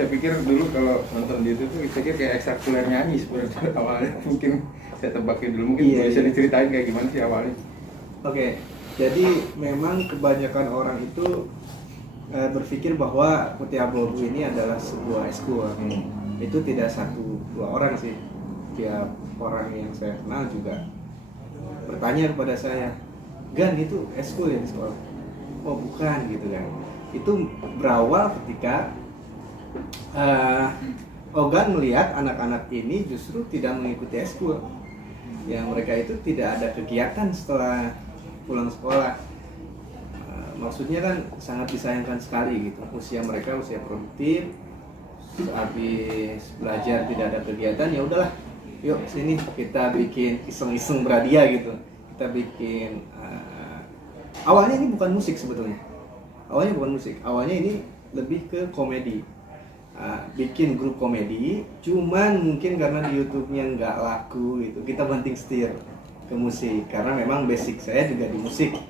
saya pikir dulu kalau nonton di YouTube tuh saya pikir kayak ekstrakurikuler nyanyi sebenarnya awalnya. Mungkin saya tebakin dulu, mungkin bisa diceritain kayak gimana sih awalnya. Oke, jadi memang kebanyakan orang itu berpikir bahwa Putih Abu-Abu ini adalah sebuah eskul. Itu tidak satu dua orang sih. Tiap orang yang saya kenal juga bertanya kepada saya, Gan itu eskul ya di sekolah? Oh bukan gitu kan. Itu berawal ketika Ogan melihat anak-anak ini justru tidak mengikuti eskul. Yang mereka itu tidak ada kegiatan setelah pulang sekolah. Maksudnya kan sangat disayangkan sekali gitu. Usia mereka usia produktif, habis belajar tidak ada kegiatan, ya udahlah, yuk sini kita bikin iseng-iseng beradia gitu. Kita bikin awalnya ini bukan musik sebetulnya. Awalnya ini lebih ke komedi. Bikin grup komedi, cuman mungkin karena di YouTube-nya nggak laku gitu, kita banting setir ke musik karena memang basic saya juga di musik.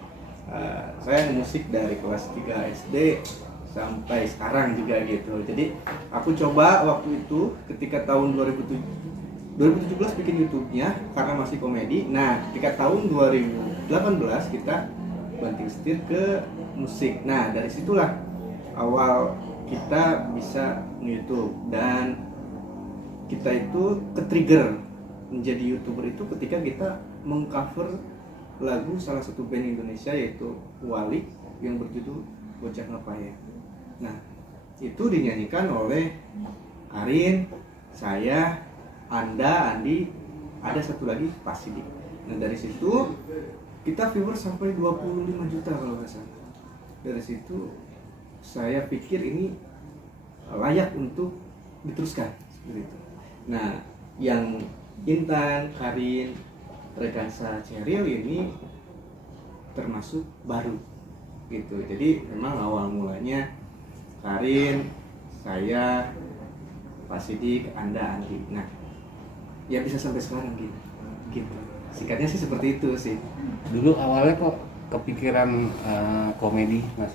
Saya musik dari kelas 3 SD sampai sekarang juga gitu. Jadi aku coba waktu itu ketika tahun 2017 bikin YouTube-nya karena masih komedi. Nah, ketika tahun 2018 kita banting setir ke musik. Nah, dari situlah awal kita bisa nge-YouTube dan kita itu ke-trigger menjadi YouTuber itu ketika kita mengcover lagu salah satu band Indonesia yaitu Wali yang berjudul Bocah Ngapaya. Nah, itu dinyanyikan oleh Karin, saya, Anda, Andi, ada satu lagi Pak Sidik. Nah, dari situ kita viewer sampai 25 juta kalau nggak salah. Dari situ saya pikir ini layak untuk diteruskan seperti itu. Nah, yang Intan, Karin, Rekansa, Ceril ini termasuk baru gitu. Jadi memang awal mulanya Karin, saya, Pak Sidik, Anda, Andi. Nah, ya bisa sampai sekarang gitu. Singkatnya sih seperti itu sih. Dulu awalnya kok kepikiran komedi, Mas?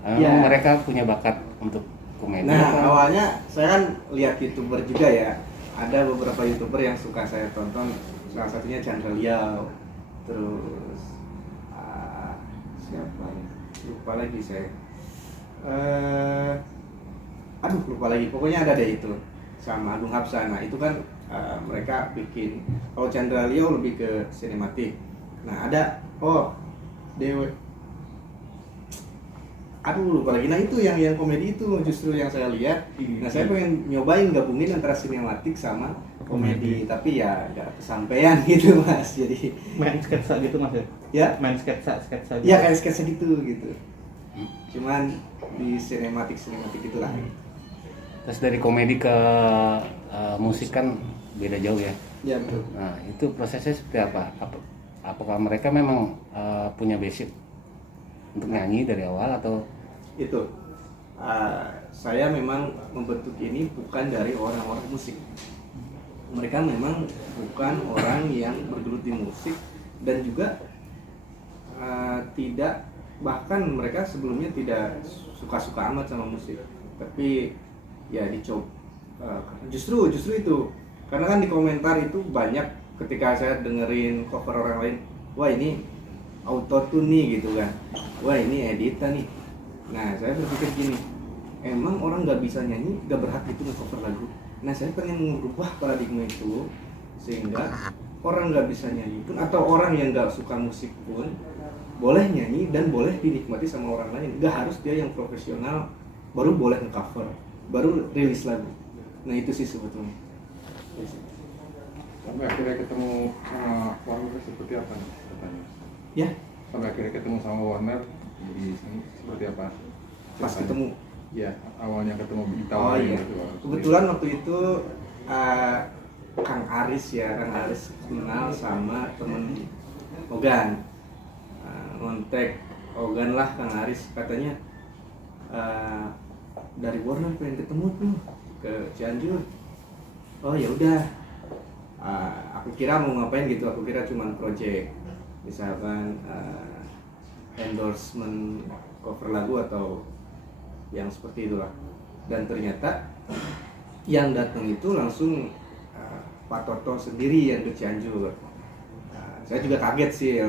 Ya. Mereka punya bakat untuk komedi. Nah, awalnya saya kan lihat YouTuber juga ya. Ada beberapa YouTuber yang suka saya tonton. Salah satunya Chandra Liao, terus siapa ya? Lupa lagi saya. Lupa lagi. Pokoknya ada deh itu sama Agung Hapsa. Nah itu kan mereka bikin. Kalau Chandra Liao lebih ke sinematik. Nah ada Dewe. Lupa lagi. Nah itu yang komedi itu justru yang saya lihat. Nah saya pengen nyobain gabungin antara sinematik sama komedi, tapi ya gak kesampaian gitu Mas. Jadi main sketsa gitu Mas ya? Main sketsa gitu. Ya kayak sketsa gitu. Cuman di sinematik itulah. Terus dari komedi ke musik kan beda jauh ya? Ya betul. Nah itu prosesnya seperti apa? Apakah mereka memang punya basic untuk nyanyi dari awal atau? Itu saya memang membentuk ini bukan dari orang-orang musik. Mereka memang bukan orang yang bergelut di musik dan juga tidak, bahkan mereka sebelumnya tidak suka-suka amat sama musik, tapi ya dicoba. Justru itu karena kan di komentar itu banyak ketika saya dengerin cover orang lain, wah ini autotune nih gitu kan, wah ini editan nih. Nah saya berpikir gini, emang orang nggak bisa nyanyi nggak berhak itu nge-cover lagu. Nah saya pengen mengubah paradigma itu sehingga orang nggak bisa nyanyi pun atau orang yang nggak suka musik pun boleh nyanyi dan boleh dinikmati sama orang lain. Nggak harus dia yang profesional baru boleh nge-cover, baru rilis lagu. Nah itu sih sebetulnya. Sampai akhirnya ketemu sama Warner seperti apa nih katanya? Ya. Sampai akhirnya ketemu sama Warner di sini seperti apa? Pas ketemu. Ya, awalnya ketemu ditawarin gitu. Kebetulan waktu itu Kang Aris kenal sama temen Ogan. Ngontek Ogan lah Kang Aris, katanya dari Warner pengen ketemu tuh ke Cianjur. Oh ya udah. Aku kira mau ngapain gitu, aku kira cuman project misalkan endorsement cover lagu atau yang seperti itulah. Dan ternyata yang datang itu langsung Pak Toto sendiri yang ke Cianjur. Saya juga kaget sih,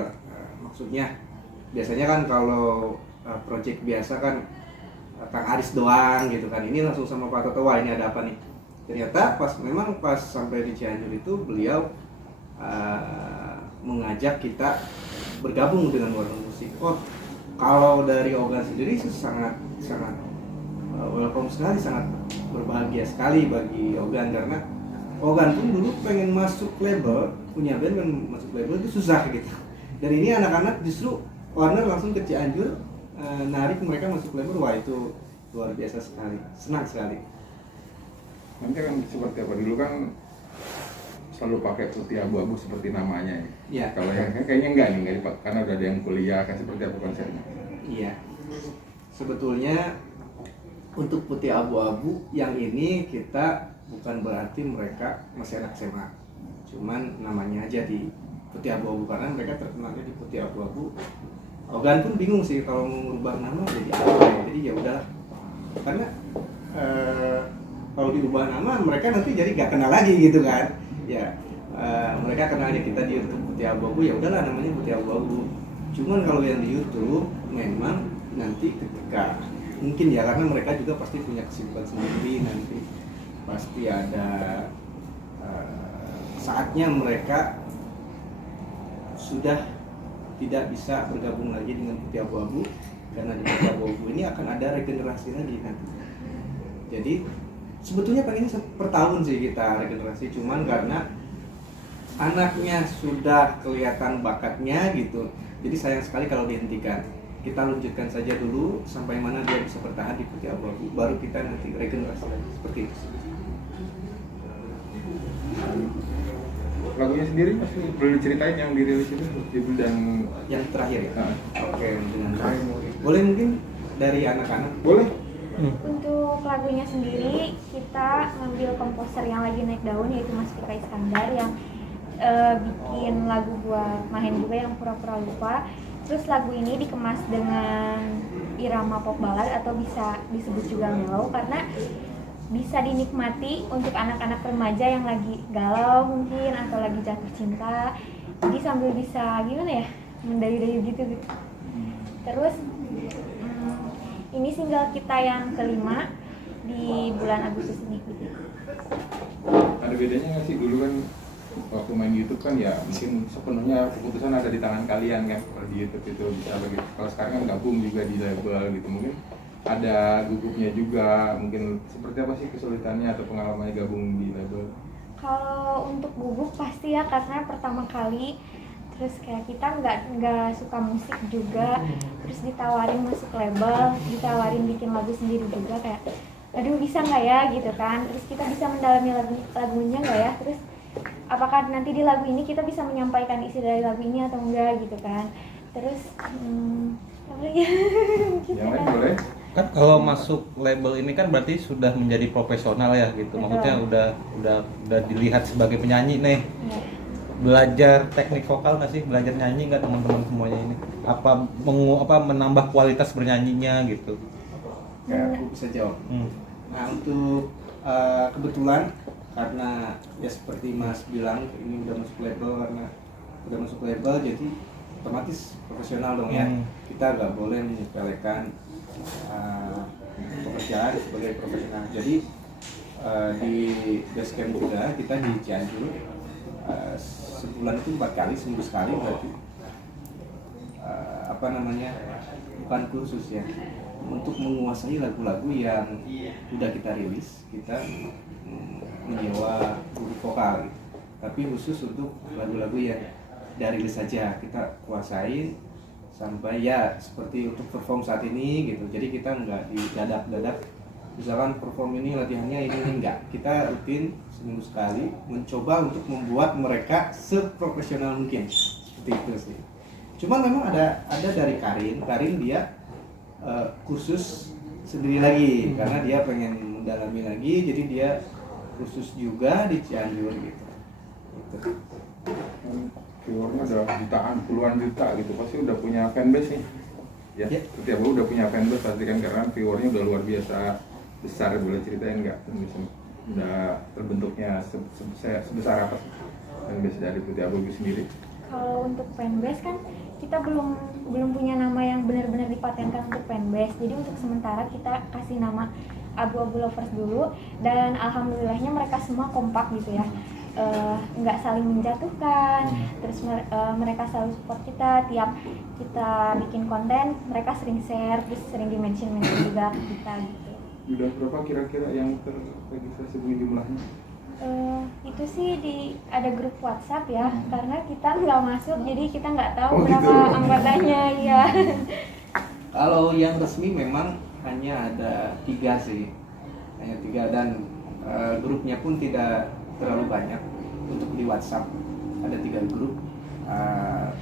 maksudnya biasanya kan kalau project biasa kan Kang Aris doang gitu kan, ini langsung sama Pak Toto, wah ini ada apa nih. Ternyata memang pas sampai di Cianjur itu beliau mengajak kita bergabung dengan warna musik. Oh, kalau dari Ogan sendiri sangat welcome sekali, sangat berbahagia sekali bagi Ogan, karena Ogan pun dulu pengen masuk label, punya band pengen masuk label itu susah gitu. Dan ini anak-anak justru Warner langsung ke Cianjur, narik mereka masuk label, wah itu luar biasa sekali, senang sekali. Nanti kan seperti apa, dulu kan selalu pakai putih abu-abu seperti namanya ya. Iya. Kalau yang kayaknya enggak dipakai karena udah ada yang kuliah, kan seperti apa konsepnya? Iya. Sebetulnya untuk putih abu-abu yang ini kita bukan berarti mereka masih anak SMA. Cuman namanya aja di putih abu-abu karena mereka terkenalnya di putih abu-abu. Ogan pun bingung sih kalau mau merubah nama jadi apa. Jadi ya udahlah. Karena kalau diubah nama mereka nanti jadi gak kenal lagi gitu kan. Ya mereka kenalnya kita di YouTube putih abu-abu, ya udahlah namanya putih abu-abu. Cuman kalau yang di YouTube memang nanti ketika mungkin ya karena mereka juga pasti punya kesibukan sendiri, nanti pasti ada saatnya mereka sudah tidak bisa bergabung lagi dengan putih abu-abu, karena di putih abu-abu ini akan ada regenerasi lagi nanti. Jadi sebetulnya pengennya per tahun sih kita regenerasi, cuman karena anaknya sudah kelihatan bakatnya gitu, jadi sayang sekali kalau dihentikan. Kita lanjutkan saja dulu sampai mana dia bisa bertahan di putih abu-abu, baru kita nanti regenerasi lagi, seperti itu. Lagunya sendiri masih perlu diceritain yang dirilis itu, judul dan Yang terakhir ya? Nah. Oke, dengan boleh mungkin dari anak-anak? Boleh. Untuk lagunya sendiri kita ngambil komposer yang lagi naik daun, yaitu Mas Fika Iskandar yang bikin lagu buat Mahen juga yang pura-pura lupa. Terus lagu ini dikemas dengan irama pop ballad atau bisa disebut juga mellow, karena bisa dinikmati untuk anak-anak remaja yang lagi galau mungkin atau lagi jatuh cinta. Jadi sambil bisa gimana ya, mendayu-dayu gitu. Terus ini single kita yang kelima di bulan Agustus ini. Ada bedanya nggak sih, dulu kan waktu main YouTube kan ya mungkin sepenuhnya keputusan ada di tangan kalian kan, kalau di YouTube itu bisa bagi, kalau sekarang kan gabung juga di label gitu, mungkin ada gugupnya juga, mungkin seperti apa sih kesulitannya atau pengalamannya gabung di label? Kalau untuk gugup pasti ya, karena pertama kali, terus kayak kita nggak suka musik juga, terus ditawarin masuk label, ditawarin bikin lagu sendiri juga, kayak aduh bisa nggak ya gitu kan, terus kita bisa mendalami lagunya nggak ya, terus apakah nanti di lagu ini kita bisa menyampaikan isi dari lagu ini atau enggak gitu kan. Terus apa lagi? Gitu Yang lain kan. boleh? Kan kalau masuk label ini kan berarti sudah menjadi profesional ya gitu. Maksudnya udah dilihat sebagai penyanyi nih. Ya. Belajar teknik vokal nggak sih? Belajar nyanyi nggak teman-teman semuanya ini? Apa menambah kualitas bernyanyinya gitu? Ya, aku bisa jawab. Nah, untuk kebetulan karena ya seperti Mas bilang ini udah masuk label, karena udah masuk label jadi otomatis profesional dong ya. Kita nggak boleh menyepelekan pekerjaan sebagai profesional. Jadi di basecamp juga kita di Cianjur sebulan itu 4 kali, seminggu sekali berarti bukan kursus ya, untuk menguasai lagu-lagu yang udah kita rilis, kita menyewa guru vokal gitu. Tapi khusus untuk lagu-lagu yang dari rilis saja kita kuasain sampai ya seperti untuk perform saat ini gitu. Jadi kita nggak didadak-dadak, misalkan perform ini latihannya ini enggak, kita rutin seminggu sekali mencoba untuk membuat mereka seprofesional mungkin, seperti itu sih. Cuman memang ada dari Karin dia kursus sendiri lagi karena dia pengen mendalami lagi, jadi dia kursus juga di Cianjur gitu. Viewernya udah jutaan, puluhan juta gitu, pasti udah punya fanbase nih ya. Setiap udah punya fanbase pasti kan, karena viewernya udah luar biasa besar. Boleh ceritain nggak udah terbentuknya sebesar apa fanbase dari Putih Abu-Abu sendiri? Kalau untuk fanbase kan kita belum punya nama yang benar-benar dipatenkan untuk fanbase. Jadi untuk sementara kita kasih nama Abu-Abu Lovers dulu, dan alhamdulillahnya mereka semua kompak gitu ya. Nggak saling menjatuhkan, terus mereka selalu support kita. Tiap kita bikin konten mereka sering share, terus sering di-mention juga ke kita gitu. Udah berapa kira-kira yang terregistrasi jumlahnya? Itu sih ada grup WhatsApp ya, karena kita nggak masuk jadi kita nggak tahu Oh, berapa gitu. anggotanya ya. Kalau yang resmi memang hanya ada 3 sih, hanya 3, dan grupnya pun tidak terlalu banyak. Untuk di WhatsApp ada 3 grup,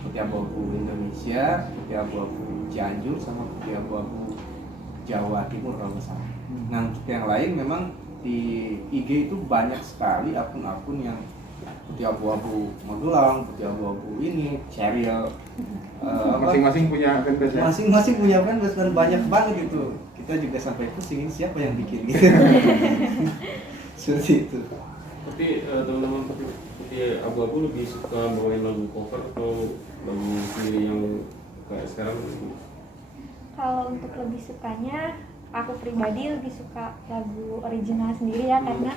Putih Abu-Abu Indonesia, Putih Abu-Abu Cianjur, sama Putih Abu-Abu Jawa Timur kalau nggak salah. Nah untuk yang lain memang di IG itu banyak sekali akun-akun yang Putih Abu-Abu Magelang, Putih Abu-Abu ini, Cheryl, Masing-masing punya fanbase ya? masing-masing punya fanbase dan banyak banget gitu. Kita juga sampai pusing ini siapa yang bikin gitu. Seperti itu. Tapi teman-teman Putih Abu-Abu lebih suka bawain lagu cover atau lagu sendiri yang kayak sekarang? Kalau untuk lebih sukanya, aku pribadi lebih suka lagu original sendiri ya, karena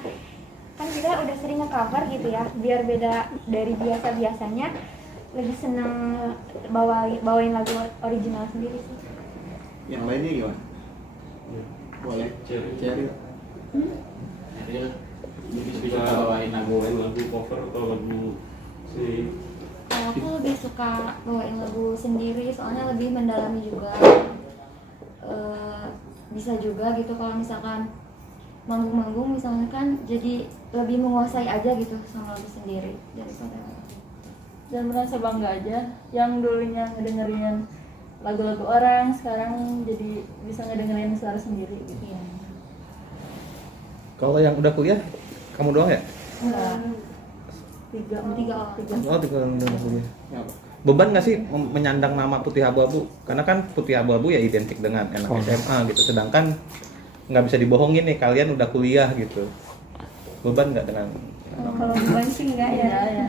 kan kita udah sering nge-cover gitu ya, biar beda dari biasa-biasanya, lebih seneng bawain lagu original sendiri sih. Yang lainnya gimana? Boleh. Cheryl. Ya, lebih suka bawain lagu cover atau lagu sendiri? Kalau aku lebih suka bawain lagu sendiri, soalnya lebih mendalami juga. Bisa juga gitu kalau misalkan manggung-manggung misalnya kan jadi lebih menguasai aja gitu sama lagu sendiri daripada. Dan merasa bangga aja, yang dulunya ngedengerin lagu-lagu orang sekarang jadi bisa ngedengerin suara sendiri gitu. Iya. Kalau yang udah kuliah, kamu doang ya? Enggak. Tiga Oh, 3 orang udah kuliah. Beban nggak sih menyandang nama Putih Abu-Abu? Karena kan Putih Abu-Abu ya identik dengan anak SMA gitu. Sedangkan nggak bisa dibohongin nih, kalian udah kuliah gitu. Beban nggak dengan? Kalau beban sih enggak ya. ya.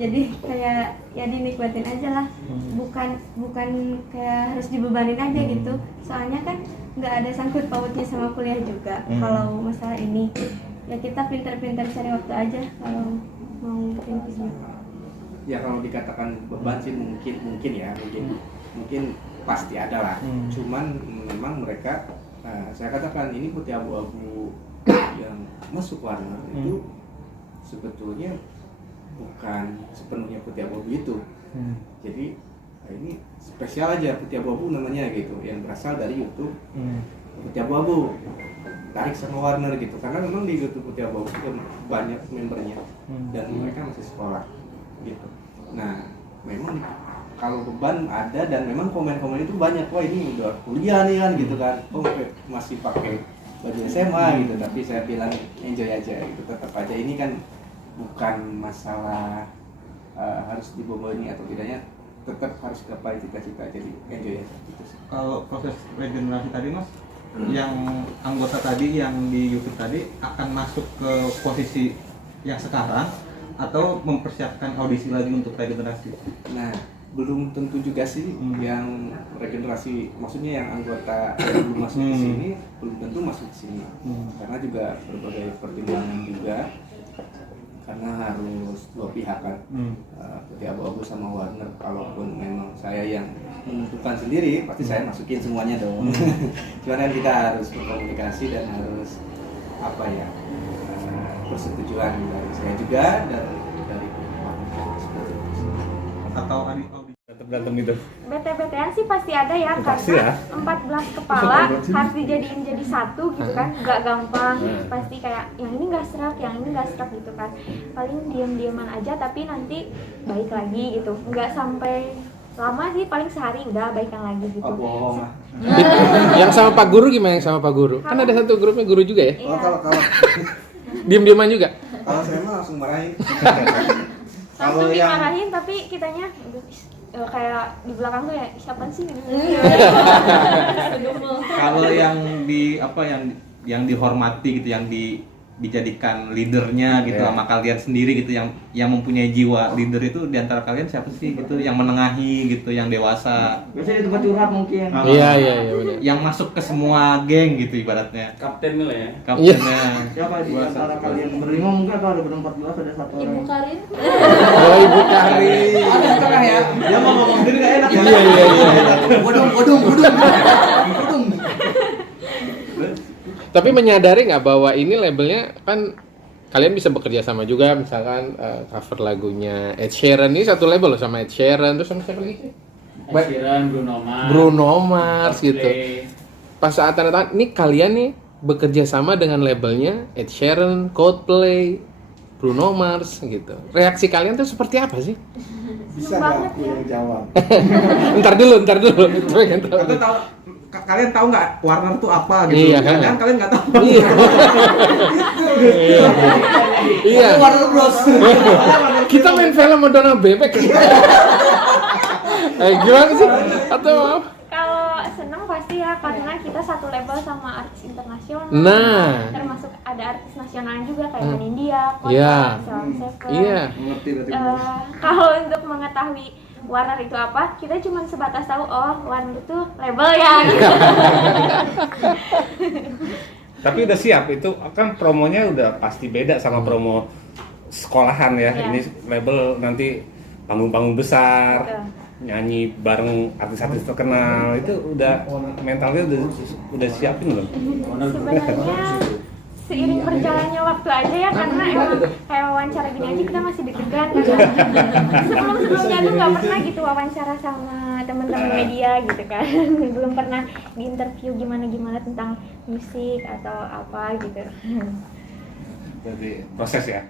Jadi kayak ya dinikmatin aja lah. Bukan kayak harus dibebanin aja gitu. Soalnya kan nggak ada sangkut pautnya sama kuliah juga. Kalau masalah ini ya kita pintar-pintar cari waktu aja kalau mau bikin video. Ya kalau dikatakan beban sih mungkin ya, mungkin pasti ada lah. Cuman memang mereka, saya katakan ini Putih Abu-Abu yang masuk Warner itu sebetulnya bukan sepenuhnya Putih Abu-Abu itu. Jadi ini spesial aja Putih Abu-Abu namanya gitu, yang berasal dari YouTube Putih Abu-Abu tarik sama Warner gitu, karena memang di YouTube Putih Abu-Abu juga banyak membernya dan mereka masih sekolah gitu. Nah memang kalau beban ada, dan memang komen-komen itu banyak, wah ini udah kuliah nih kan gitu kan, oh masih pakai baju SMA gitu. Tapi saya bilang enjoy aja gitu, tetap aja ini kan bukan masalah harus dibebani atau tidaknya, tetap harus gapai cita-cita, jadi enjoy aja gitu sih. Kalau proses regenerasi tadi mas, yang anggota tadi yang di YouTube tadi akan masuk ke posisi yang sekarang atau mempersiapkan audisi lagi untuk regenerasi? Nah belum tentu juga sih yang regenerasi, maksudnya yang anggota yang belum masuk ke sini belum tentu masuk ke sini, karena juga berbagai pertimbangan juga, karena harus dua pihak kan, Putih Abu-Abu sama Warner. Kalaupun memang saya yang menentukan sendiri, pasti saya masukin semuanya dong. Cuman kan kita harus berkomunikasi dan harus apa ya, persetujuan dari saya juga dan dari Atau berantem gitu? BT-BTan sih pasti ada ya, Pasti karena ya. 14 kepala harus dijadiin jadi satu gitu kan, nggak gampang. Pasti kayak yang ini nggak serak, yang ini nggak serak gitu kan. Paling diam-diaman aja, tapi nanti baik lagi gitu. Nggak sampai lama sih, paling sehari udah baikan lagi gitu. Oh bohong lah. Yang sama Pak Guru gimana, yang sama Pak Guru? Kan ada satu grupnya guru juga ya? Oh kalau Diem-dieman juga? kalau saya mah langsung marahin. Langsung Kalau yang dimarahin, tapi kitanya kayak di belakang tuh ya, siapa sih gitu. Kalau yang di apa yang dihormati gitu, yang dijadikan leadernya gitu sama kalian sendiri gitu, yang mempunyai jiwa leader itu di antara kalian siapa sih gitu, yang menengahi gitu, yang dewasa, Biasanya di tempat curhat mungkin. Iya benar. yang masuk ke semua geng gitu ibaratnya, Kapten lah ya. kaptennya. Siapa di antara kalian berlima mungkin atau ada berempat belas ada satu Ibu orang. Karin. Oh, Ibu Karin. Ada di tengah ya. Dia mau ngomong sendiri gak enak ya. Iya. Bodong. Tapi menyadari nggak bahwa ini labelnya kan kalian bisa bekerja sama juga, misalkan cover lagunya Ed Sheeran, ini satu label loh sama Ed Sheeran, terus sama siapa lagi? Ed Sheeran, Bruno Mars gitu. Pas saat tanda tangan, ini kalian nih bekerja sama dengan labelnya Ed Sheeran, Coldplay, Bruno Mars gitu. Reaksi kalian tuh seperti apa sih? Bisa nggak yang jawab? Ntar dulu. Pengen tahu. Kalian tahu nggak Warner tuh apa gitu? Iya, Kan kalian nggak tahu. Iya. Warner Bros. Kita main film Madonna Bebek. Gimana sih? Atau Kalau seneng pasti ya, karena kita satu label sama artis internasional. Nah. Termasuk ada artis nasional juga kayak India, Iya. Seven. Iya. Mengerti berarti. Kalau untuk mengetahui Warner itu apa, kita cuma sebatas tahu Warner itu label ya. Gitu. Tapi udah siap, itu kan promonya udah pasti beda sama promo sekolahan ya. Iya. Ini label nanti panggung-panggung besar, Betul. nyanyi bareng artis-artis terkenal, itu udah mentalnya udah siapin belum? Sebenarnya seiring berjalannya waktu aja ya, karena emang kayak wawancara gini aja kita masih deg-degan kan. Sebelumnya tuh nggak pernah gitu wawancara sama teman-teman media gitu kan. Belum pernah diinterview gimana tentang musik atau apa gitu. Berarti proses ya?